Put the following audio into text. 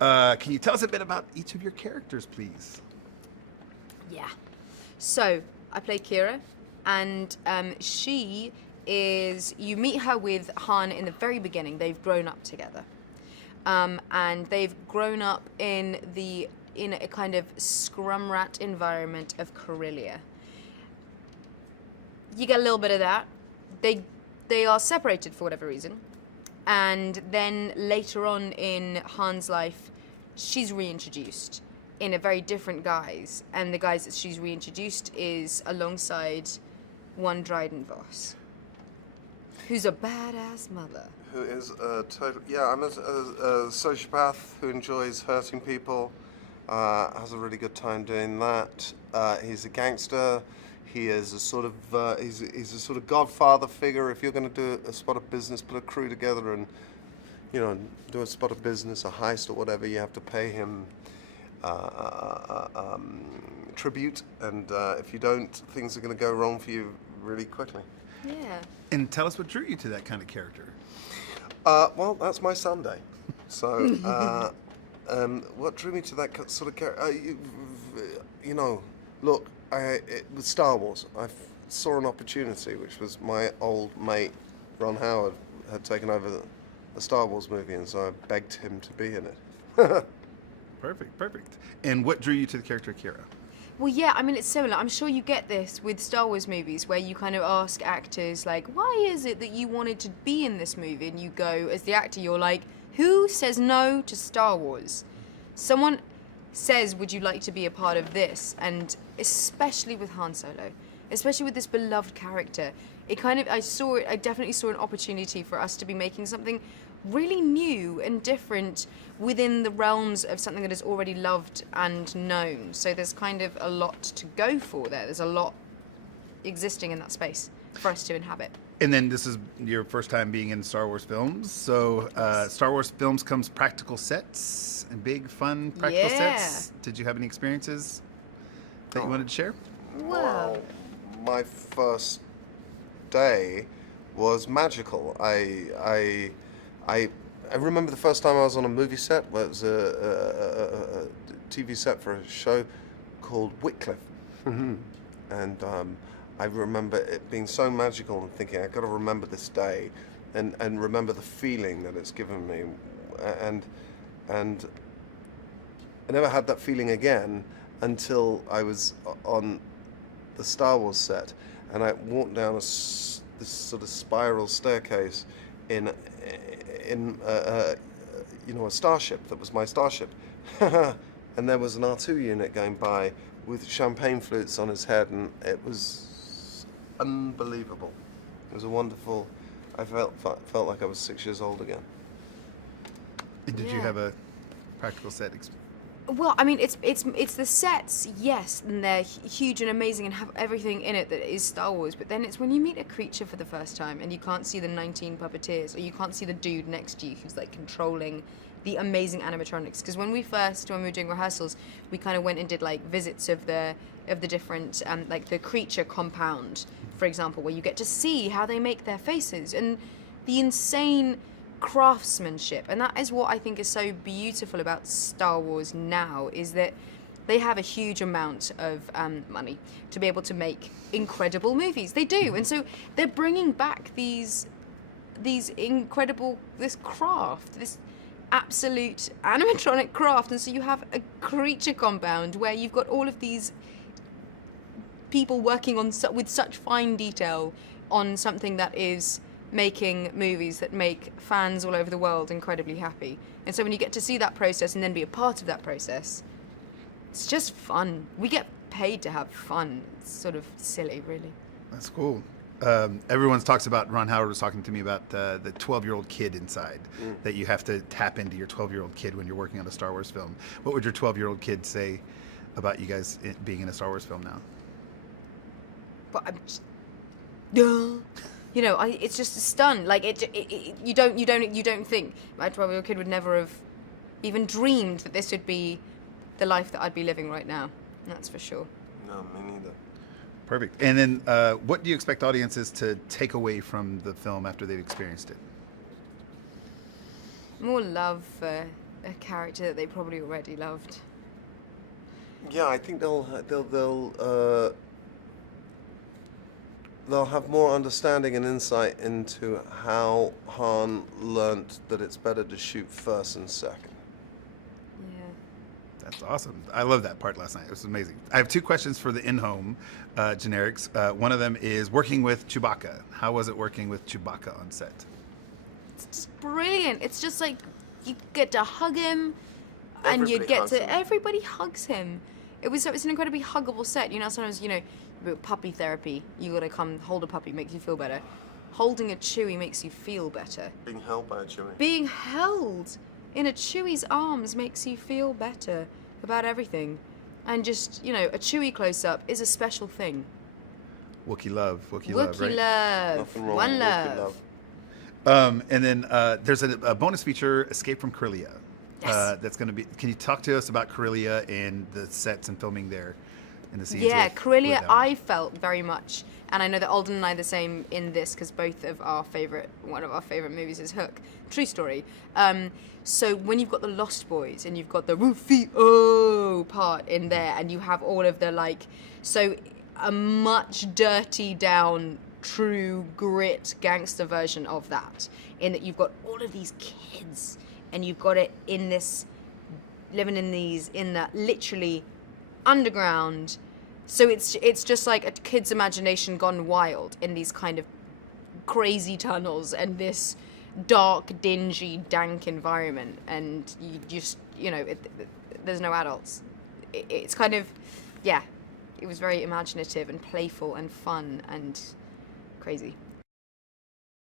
Can you tell us a bit about each of your characters, please? Yeah. So, I play Kira, and she is... You meet her with Han in the very beginning. They've grown up together. And they've grown up in a kind of scrum rat environment of Corellia. You get a little bit of that. They are separated for whatever reason. And then later on in Han's life, she's reintroduced in a very different guise. And the guise that she's reintroduced is alongside one Dryden Voss, who's a badass mother. Who is a total... Yeah, I'm a sociopath who enjoys hurting people, has a really good time doing that. He's a gangster. He is a sort of... he's a sort of godfather figure. If you're going to do a spot of business, put a crew together and, you know, do a spot of business, a heist or whatever, you have to pay him tribute. And if you don't, things are going to go wrong for you really quickly. Yeah. And tell us what drew you to that kind of character. Well, that's my Sunday. So, what drew me to that sort of character? You know, look, with Star Wars, I saw an opportunity, which was my old mate Ron Howard had taken over the Star Wars movie, and so I begged him to be in it. Perfect. And what drew you to the character of Kira? Well, yeah, I mean, it's similar. I'm sure you get this with Star Wars movies where you kind of ask actors, like, why is it that you wanted to be in this movie? And you go, as the actor, you're like, who says no to Star Wars? Someone says, would you like to be a part of this? And especially with Han Solo, especially with this beloved character, it kind of, I definitely saw an opportunity for us to be making something really new and different within the realms of something that is already loved and known. So there's kind of a lot to go for there. There's a lot existing in that space for us to inhabit. And then this is your first time being in Star Wars films. So Star Wars films comes practical sets and big, fun practical sets. Did you have any experiences that you wanted to share? Wow. My first day was magical. I remember the first time I was on a movie set. It was a TV set for a show called Wycliffe. And I remember it being so magical and thinking, I've got to remember this day and remember the feeling that it's given me. And I never had that feeling again until I was on the Star Wars set. And I walked down this sort of spiral staircase in you know, a starship that was my starship. And there was an R2 unit going by with champagne flutes on his head, and it was unbelievable. It was a wonderful... I felt like I was 6 years old again. And did you have a practical set experience? Well, I mean, it's the sets, yes, and they're huge and amazing and have everything in it that is Star Wars, but then it's when you meet a creature for the first time and you can't see the 19 puppeteers, or you can't see the dude next to you who's, like, controlling the amazing animatronics. Because when we were doing rehearsals, we kind of went and did, like, visits of the different, like, the creature compound, for example, where you get to see how they make their faces, and the insane craftsmanship. And that is what I think is so beautiful about Star Wars now, is that they have a huge amount of money to be able to make incredible movies. They do. And so they're bringing back these incredible, this craft, this absolute animatronic craft. And so you have a creature compound where you've got all of these people working on with such fine detail on something that is making movies that make fans all over the world incredibly happy. And so when you get to see that process and then be a part of that process, it's just fun. We get paid to have fun. It's sort of silly, really. That's cool. Everyone talks about, Ron Howard was talking to me about the 12-year-old kid inside, that you have to tap into your 12-year-old kid when you're working on a Star Wars film. What would your 12-year-old kid say about you guys being in a Star Wars film now? But I'm just... You know, it's just a stun. Like, you don't think my 12-year-old kid would never have even dreamed that this would be the life that I'd be living right now. That's for sure. No, me neither. Perfect. And then what do you expect audiences to take away from the film after they've experienced it? More love for a character that they probably already loved. Yeah, I think they'll have more understanding and insight into how Han learnt that it's better to shoot first and second. Yeah. That's awesome. I love that part last night. It was amazing. I have 2 questions for the in-home generics. One of them is working with Chewbacca. How was it working with Chewbacca on set? It's just brilliant. It's just like you get to hug him, and you Everybody get hugs to him. everybody hugs him. It's an incredibly huggable set. Sometimes with puppy therapy, you gotta come hold a puppy, makes you feel better. Holding a Chewie makes you feel better. Being held by a Chewie. Being held in a Chewie's arms makes you feel better about everything. And just, a Chewie close-up is a special thing. Wookiee love, right? Love. Nothing wrong One with love. love. And then there's a bonus feature, Escape from Corellia. Yes. That's going to be. Can you talk to us about Corellia and the sets and filming there, and the scenes? Yeah, with Corellia, Alden? I felt very much, and I know that Alden and I are the same in this because one of our favorite movies is Hook. True story. So when you've got the Lost Boys and you've got the Rufio part in there, and you have all of the so a much dirty down, true grit gangster version of that, in that you've got all of these kids. And you've got it in this, living in the literally underground. So it's just like a kid's imagination gone wild in these kind of crazy tunnels and this dark, dingy, dank environment. And you just, there's no adults. It's kind of, yeah, it was very imaginative and playful and fun and crazy.